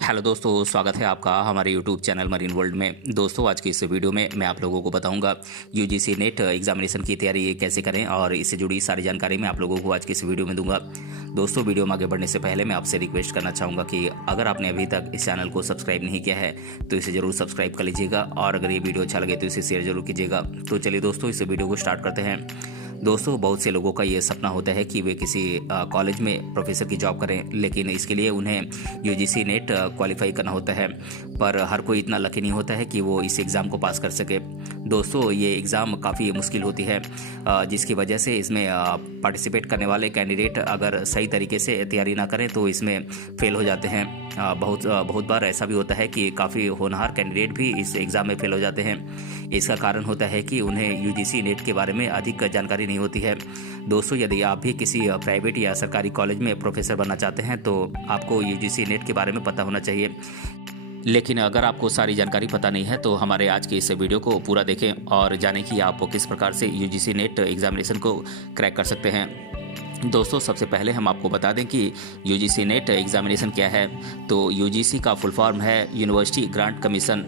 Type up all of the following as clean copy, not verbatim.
Hello दोस्तों, स्वागत है आपका हमारे यूट्यूब चैनल मरीन वर्ल्ड में। दोस्तों, आज की इस वीडियो में मैं आप लोगों को बताऊंगा यूजीसी नेट एग्जामिनेशन की तैयारी कैसे करें और इससे जुड़ी सारी जानकारी मैं आप लोगों को आज की इस वीडियो में दूंगा। दोस्तों, वीडियो में आगे बढ़ने से पहले मैं आपसे रिक्वेस्ट करना चाहूँगा कि अगर आपने अभी तक इस चैनल को सब्सक्राइब नहीं किया है तो इसे ज़रूर सब्सक्राइब कर लीजिएगा और अगर ये वीडियो अच्छा लगे तो इसे शेयर जरूर कीजिएगा। तो चलिए दोस्तों, इस वीडियो को स्टार्ट करते हैं। दोस्तों, बहुत से लोगों का ये सपना होता है कि वे किसी कॉलेज में प्रोफेसर की जॉब करें, लेकिन इसके लिए उन्हें यूजीसी नेट क्वालिफाई करना होता है। पर हर कोई इतना लकी नहीं होता है कि वो इस एग्ज़ाम को पास कर सके। दोस्तों, ये एग्ज़ाम काफ़ी मुश्किल होती है, जिसकी वजह से इसमें पार्टिसिपेट करने वाले कैंडिडेट अगर सही तरीके से तैयारी ना करें तो इसमें फेल हो जाते हैं। बहुत बार ऐसा भी होता है कि काफ़ी होनहार कैंडिडेट भी इस एग्ज़ाम में फेल हो जाते हैं। इसका कारण होता है कि उन्हें यूजीसी नेट के बारे में अधिक जानकारी नहीं होती है। दोस्तों, यदि आप भी किसी प्राइवेट या सरकारी कॉलेज में प्रोफेसर बनना चाहते हैं तो आपको यूजीसी नेट के बारे में पता होना चाहिए। लेकिन अगर आपको सारी जानकारी पता नहीं है तो हमारे आज के इस वीडियो को पूरा देखें और जानें कि आप किस प्रकार से यूजीसी नेट एग्जामिनेशन को क्रैक कर सकते हैं। दोस्तों, सबसे पहले हम आपको बता दें कि यूजीसी नेट एग्जामिनेशन क्या है। तो यूजीसी का फुल फॉर्म है यूनिवर्सिटी ग्रांट कमीशन,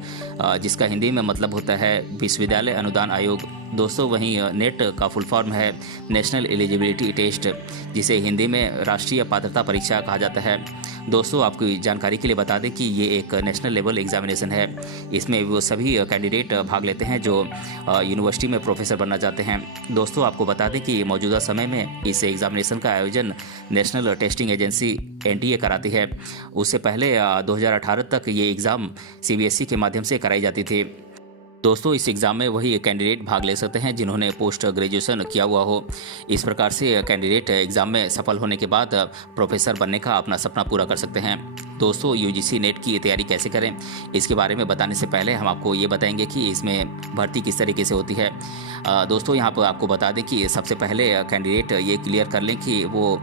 जिसका हिंदी में मतलब होता है विश्वविद्यालय अनुदान आयोग। दोस्तों, वहीं नेट का फुल फॉर्म है नेशनल एलिजिबिलिटी टेस्ट, जिसे हिंदी में राष्ट्रीय पात्रता परीक्षा कहा जाता है। दोस्तों, आपकी जानकारी के लिए बता दें कि ये एक नेशनल लेवल एग्जामिनेशन है। इसमें वो सभी कैंडिडेट भाग लेते हैं जो यूनिवर्सिटी में प्रोफेसर बनना चाहते हैं। दोस्तों, आपको बता दें कि मौजूदा समय में इस एग्जामिनेशन का आयोजन नेशनल टेस्टिंग एजेंसी एनटीए कराती है। उससे पहले 2018 तक ये एग्ज़ाम सीबीएसई के माध्यम से कराई जाती थी। दोस्तों, इस एग्ज़ाम में वही कैंडिडेट भाग ले सकते हैं जिन्होंने पोस्ट ग्रेजुएशन किया हुआ हो। इस प्रकार से कैंडिडेट एग्ज़ाम में सफल होने के बाद प्रोफेसर बनने का अपना सपना पूरा कर सकते हैं। दोस्तों, यूजीसी नेट की तैयारी कैसे करें, इसके बारे में बताने से पहले हम आपको ये बताएंगे कि इसमें भर्ती किस तरीके से होती है। दोस्तों, यहाँ पर आपको बता दें कि सबसे पहले कैंडिडेट ये क्लियर कर लें कि वो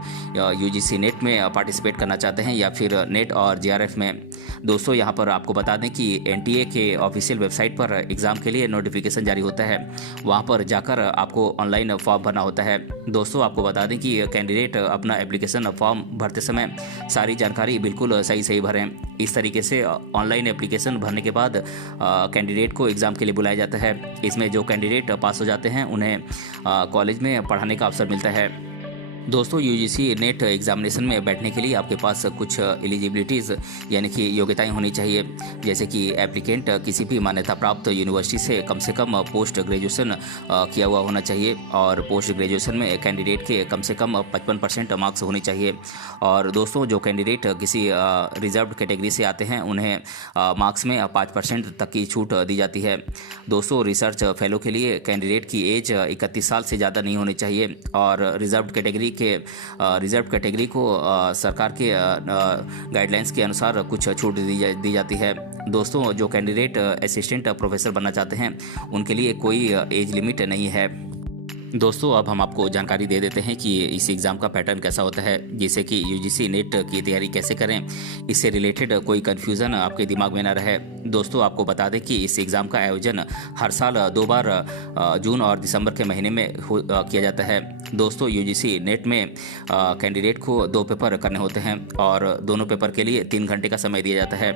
यूजीसी नेट में पार्टिसिपेट करना चाहते हैं या फिर नेट और जेआरएफ में। दोस्तों, यहाँ पर आपको बता दें कि एनटीए के ऑफिशियल वेबसाइट पर एग्ज़ाम के लिए नोटिफिकेशन जारी होता है। वहाँ पर जाकर आपको ऑनलाइन फॉर्म भरना होता है। दोस्तों, आपको बता दें कि कैंडिडेट अपना एप्लीकेशन फॉर्म भरते समय सारी जानकारी बिल्कुल सही भरें। इस तरीके से ऑनलाइन एप्लीकेशन भरने के बाद कैंडिडेट को एग्ज़ाम के लिए बुलाया जाता है। इसमें जो कैंडिडेट पास हो जाते हैं उन्हें कॉलेज में पढ़ाने का अवसर मिलता है। दोस्तों, यूजीसी नेट एग्जामिनेशन में बैठने के लिए आपके पास कुछ एलिजिबिलिटीज़ यानी कि योग्यताएं होनी चाहिए, जैसे कि एप्लीकेंट किसी भी मान्यता प्राप्त यूनिवर्सिटी से कम पोस्ट ग्रेजुएशन किया हुआ होना चाहिए और पोस्ट ग्रेजुएशन में कैंडिडेट के कम से कम 55% मार्क्स होने चाहिए। और दोस्तों, जो कैंडिडेट किसी रिजर्व्ड कैटेगरी से आते हैं उन्हें मार्क्स में 5% तक की छूट दी जाती है। दोस्तों, रिसर्च फेलो के लिए कैंडिडेट की एज 31 साल से ज़्यादा नहीं होनी चाहिए और रिजर्व्ड कैटेगरी को सरकार के गाइडलाइंस के अनुसार कुछ छूट दी जाती है। दोस्तों, जो कैंडिडेट असिस्टेंट प्रोफेसर बनना चाहते हैं उनके लिए कोई एज लिमिट नहीं है। दोस्तों, अब हम आपको जानकारी दे देते हैं कि इस एग्ज़ाम का पैटर्न कैसा होता है, जैसे कि यूजीसी नेट की तैयारी कैसे करें, इससे रिलेटेड कोई कन्फ्यूज़न आपके दिमाग में ना रहे। दोस्तों, आपको बता दें कि इस एग्ज़ाम का आयोजन हर साल 2 बार जून और दिसंबर के महीने में किया जाता है। दोस्तों, यूजीसी नेट में कैंडिडेट को 2 पेपर करने होते हैं और दोनों पेपर के लिए 3 घंटे का समय दिया जाता है।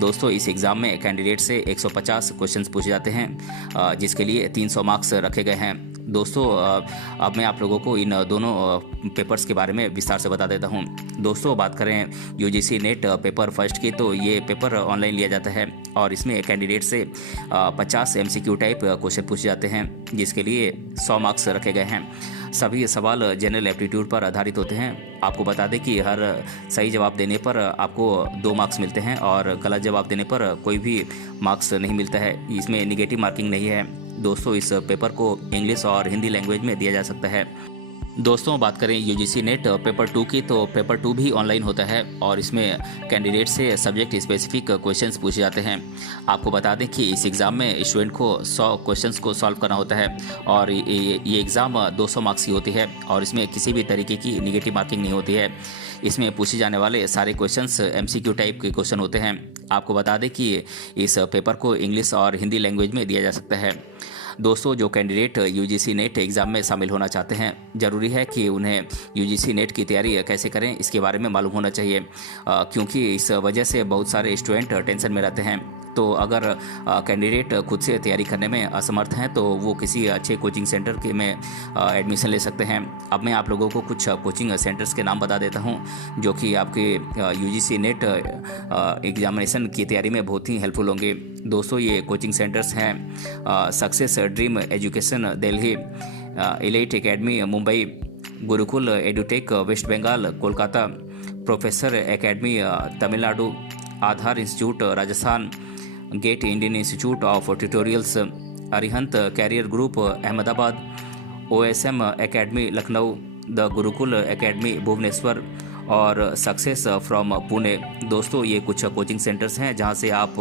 दोस्तों, इस एग्ज़ाम में कैंडिडेट से 150 क्वेश्चन पूछे जाते हैं, जिसके लिए 300 मार्क्स रखे गए हैं। दोस्तों, अब मैं आप लोगों को इन दोनों पेपर्स के बारे में विस्तार से बता देता हूं। दोस्तों, बात करें यूजीसी नेट पेपर फर्स्ट की, तो ये पेपर ऑनलाइन लिया जाता है और इसमें कैंडिडेट से 50 एमसीक्यू टाइप क्वेश्चन पूछे जाते हैं, जिसके लिए 100 मार्क्स रखे गए हैं। सभी सवाल जनरल एप्टीट्यूड पर आधारित होते हैं। आपको बता दें कि हर सही जवाब देने पर आपको 2 मार्क्स मिलते हैं और गलत जवाब देने पर कोई भी मार्क्स नहीं मिलता है। इसमें निगेटिव मार्किंग नहीं है। दोस्तों, इस पेपर को इंग्लिश और हिंदी लैंग्वेज में दिया जा सकता है। दोस्तों, बात करें यूजीसी नेट पेपर 2 की, तो पेपर 2 भी ऑनलाइन होता है और इसमें कैंडिडेट से सब्जेक्ट स्पेसिफिक क्वेश्चंस पूछे जाते हैं। आपको बता दें कि इस एग्ज़ाम में स्टूडेंट को 100 क्वेश्चंस को सॉल्व करना होता है और ये एग्ज़ाम 200 मार्क्स की होती है और इसमें किसी भी तरीके की निगेटिव मार्किंग नहीं होती है। इसमें पूछे जाने वाले सारे क्वेश्चंस एमसीक्यू टाइप के क्वेश्चन होते हैं। आपको बता दें कि इस पेपर को इंग्लिश और हिंदी लैंग्वेज में दिया जा सकता है। दोस्तों, जो कैंडिडेट यूजीसी नेट एग्ज़ाम में शामिल होना चाहते हैं, ज़रूरी है कि उन्हें यूजीसी नेट की तैयारी कैसे करें इसके बारे में मालूम होना चाहिए, क्योंकि इस वजह से बहुत सारे स्टूडेंट टेंशन में रहते हैं। तो अगर कैंडिडेट खुद से तैयारी करने में असमर्थ हैं तो वो किसी अच्छे कोचिंग सेंटर के में एडमिशन ले सकते हैं। अब मैं आप लोगों को कुछ कोचिंग सेंटर्स के नाम बता देता हूं जो कि आपके यूजीसी नेट एग्जामिनेशन की तैयारी में बहुत ही हेल्पफुल होंगे। दोस्तों, ये कोचिंग सेंटर्स हैं Success Dream Education Delhi, Elite Academy Mumbai, Gurukul Edutech West Bengal Kolkata, Professor Academy Tamil Nadu, Aadhaar Institute Rajasthan, Gate Indian Institute of Tutorials, Arihant Career Group Ahmedabad, OSM Academy Lucknow, the Gurukul Academy Bhubaneswar और सक्सेस फ्रॉम पुणे। दोस्तों, ये कुछ कोचिंग सेंटर्स हैं जहां से आप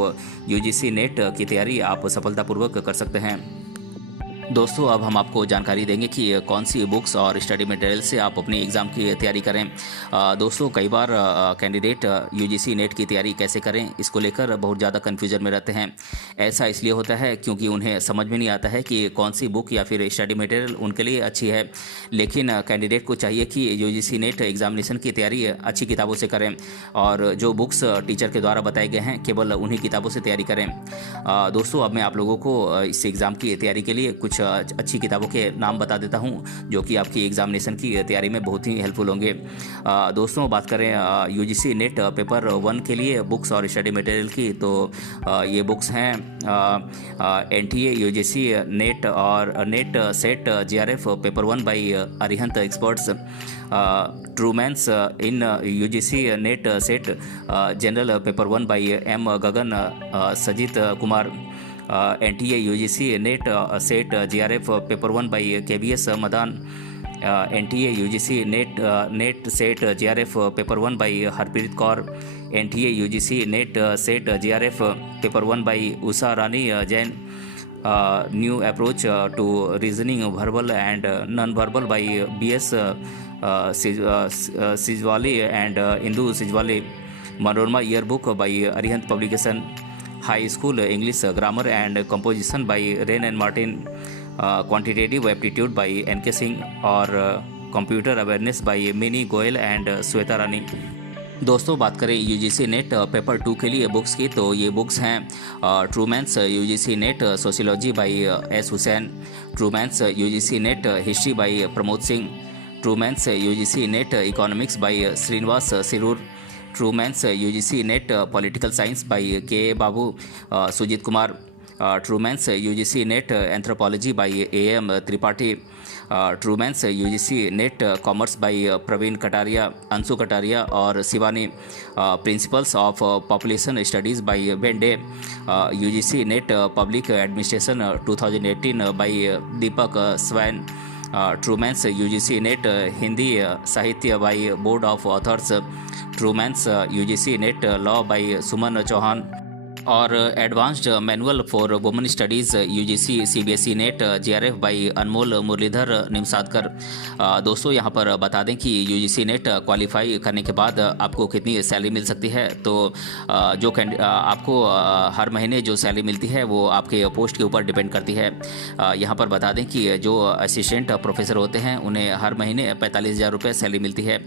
यूजीसी नेट की तैयारी आप सफलतापूर्वक कर सकते हैं। दोस्तों, अब हम आपको जानकारी देंगे कि कौन सी बुक्स और स्टडी मटेरियल से आप अपनी एग्ज़ाम की तैयारी करें। दोस्तों, कई बार कैंडिडेट यूजीसी नेट की तैयारी कैसे करें इसको लेकर बहुत ज़्यादा कन्फ्यूजन में रहते हैं। ऐसा इसलिए होता है क्योंकि उन्हें समझ में नहीं आता है कि कौन सी बुक या फिर स्टडी मटेरियल उनके लिए अच्छी है। लेकिन कैंडिडेट को चाहिए कि यूजीसी नेट एग्जामिनेशन की तैयारी अच्छी किताबों से करें और जो बुक्स टीचर के द्वारा बताए गए हैं केवल उन्हीं किताबों से तैयारी करें। दोस्तों, अब मैं आप लोगों को इस एग्ज़ाम की तैयारी के लिए कुछ अच्छी किताबों के नाम बता देता हूं जो कि आपकी एग्जामिनेशन की तैयारी में बहुत ही हेल्पफुल होंगे। दोस्तों, बात करें यूजीसी नेट पेपर 1 के लिए बुक्स और स्टडी मटेरियल की, तो ये बुक्स हैं एनटीए यूजीसी नेट और NET SET JRF paper 1 by Arihant experts, Trueman's in UGC NET SET general paper 1 by M Gagan Sajeet Kumar, NTA UGC NET SET JRF paper 1 by KVS Madan, NTA UGC NET SET JRF paper 1 by Harpreet Kaur, NTA UGC NET SET JRF paper 1 by Usha Rani Jain, new approach to reasoning verbal and non verbal by BS सिजवाली and Indu Sijwali, Manorama year book by Arihant publication, high school English grammar and composition by Wren and Martin, quantitative aptitude by NK Singh और computer awareness by Mini Goyal and Shweta Rani. दोस्तों, बात करें UGC net paper 2 के लिए books की, तो ये books हैं Trueman's UGC NET sociology by S Hussain, Trueman's UGC NET history by Pramod Singh, Trueman's UGC NET economics by Srinivas Sirur, Trueman's UGC NET political science by K Babu Sujeet Kumar, Trueman's UGC NET anthropology by AM Tripathi, Trueman's UGC NET commerce by Praveen Kataria, Anshu Kataria और Shivani, principles of population studies by Bhende, UGC NET public administration 2018 by Deepak Swain, Trueman's UGC net Hindi Sahitya by board of authors, Trueman's UGC NET law by Suman Chauhan और advanced manual for women studies UGC CBSE NET JRF by Anmol Muralidhar Nimsadkar. दोस्तों, यहाँ पर बता दें कि UGC net qualify करने के बाद आपको कितनी सैलरी मिल सकती है। तो जो आपको हर महीने जो सैलरी मिलती है वो आपके पोस्ट के ऊपर डिपेंड करती है। यहाँ पर बता दें कि जो असिस्टेंट प्रोफेसर होते हैं उन्हें हर महीने 45,000 रुपये सैलरी मिलती है।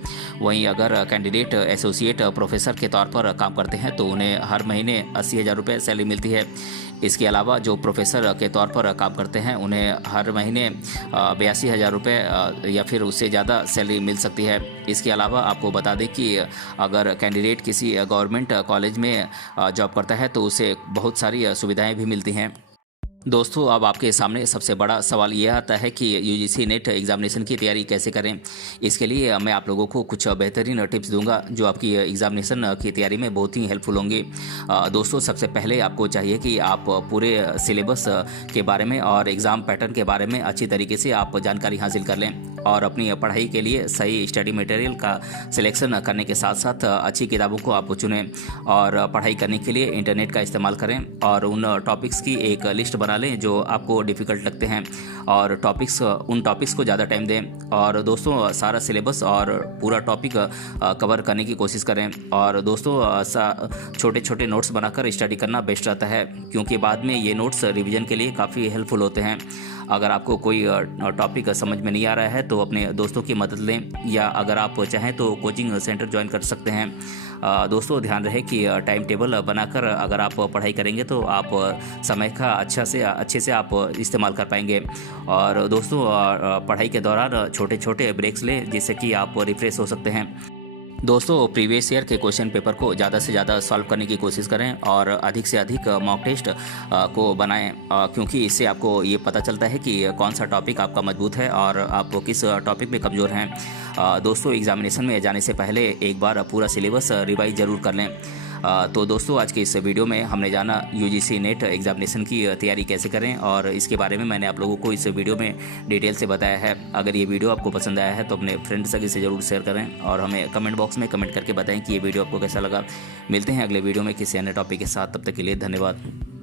वहीं अगर कैंडिडेट एसोसिएट प्रोफेसर के तौर पर काम करते हैं तो उन्हें हर महीने 80,000 रुपये सैलरी मिलती है। इसके अलावा जो प्रोफेसर के तौर पर काम करते हैं उन्हें हर महीने 82,000 रुपये या फिर उससे ज़्यादा सैलरी मिल सकती है। इसके अलावा आपको बता दें कि अगर कैंडिडेट किसी गवर्नमेंट कॉलेज में जॉब करता है तो उसे बहुत सारी सुविधाएं भी मिलती हैं। दोस्तों, अब आपके सामने सबसे बड़ा सवाल यह आता है कि यूजीसी नेट एग्जामिनेशन की तैयारी कैसे करें। इसके लिए मैं आप लोगों को कुछ बेहतरीन टिप्स दूंगा जो आपकी एग्जामिनेशन की तैयारी में बहुत ही हेल्पफुल होंगे। दोस्तों, सबसे पहले आपको चाहिए कि आप पूरे सिलेबस के बारे में और एग्ज़ाम पैटर्न के बारे में अच्छी तरीके से आप जानकारी हासिल कर लें और अपनी पढ़ाई के लिए सही स्टडी मटेरियल का सिलेक्शन करने के साथ साथ अच्छी किताबों को आप चुनें और पढ़ाई करने के लिए इंटरनेट का इस्तेमाल करें और उन टॉपिक्स की एक लिस्ट बना लें जो आपको डिफ़िकल्ट लगते हैं और उन टॉपिक्स को ज़्यादा टाइम दें। और दोस्तों सारा सिलेबस और पूरा टॉपिक कवर करने की कोशिश करें। और दोस्तों छोटे छोटे नोट्स बनाकर स्टडी करना बेस्ट रहता है, क्योंकि बाद में ये नोट्स रिवीजन के लिए काफ़ी हेल्पफुल होते हैं। अगर आपको कोई टॉपिक समझ में नहीं आ रहा है तो अपने दोस्तों की मदद लें, या अगर आप चाहें तो कोचिंग सेंटर ज्वाइन कर सकते हैं। दोस्तों ध्यान रहे कि टाइम टेबल बनाकर अगर आप पढ़ाई करेंगे तो आप समय का अच्छे से आप इस्तेमाल कर पाएंगे। और दोस्तों पढ़ाई के दौरान छोटे छोटे ब्रेक्स लें जिससे कि आप रिफ्रेश हो सकते हैं। दोस्तों प्रीवियस ईयर के क्वेश्चन पेपर को ज़्यादा से ज़्यादा सॉल्व करने की कोशिश करें और अधिक से अधिक मॉक टेस्ट को बनाएं, क्योंकि इससे आपको ये पता चलता है कि कौन सा टॉपिक आपका मजबूत है और आप किस टॉपिक में कमज़ोर हैं। दोस्तों एग्जामिनेशन में जाने से पहले एक बार पूरा सिलेबस रिवाइज ज़रूर कर लें। तो दोस्तों आज के इस वीडियो में हमने जाना यूजीसी नेट एग्जामिनेशन की तैयारी कैसे करें, और इसके बारे में मैंने आप लोगों को इस वीडियो में डिटेल से बताया है। अगर ये वीडियो आपको पसंद आया है तो अपने फ्रेंड सभी से ज़रूर शेयर करें और हमें कमेंट बॉक्स में कमेंट करके बताएं कि ये वीडियो आपको कैसा लगा। मिलते हैं अगले वीडियो में किसी अन्य टॉपिक के साथ, तब तक के लिए धन्यवाद।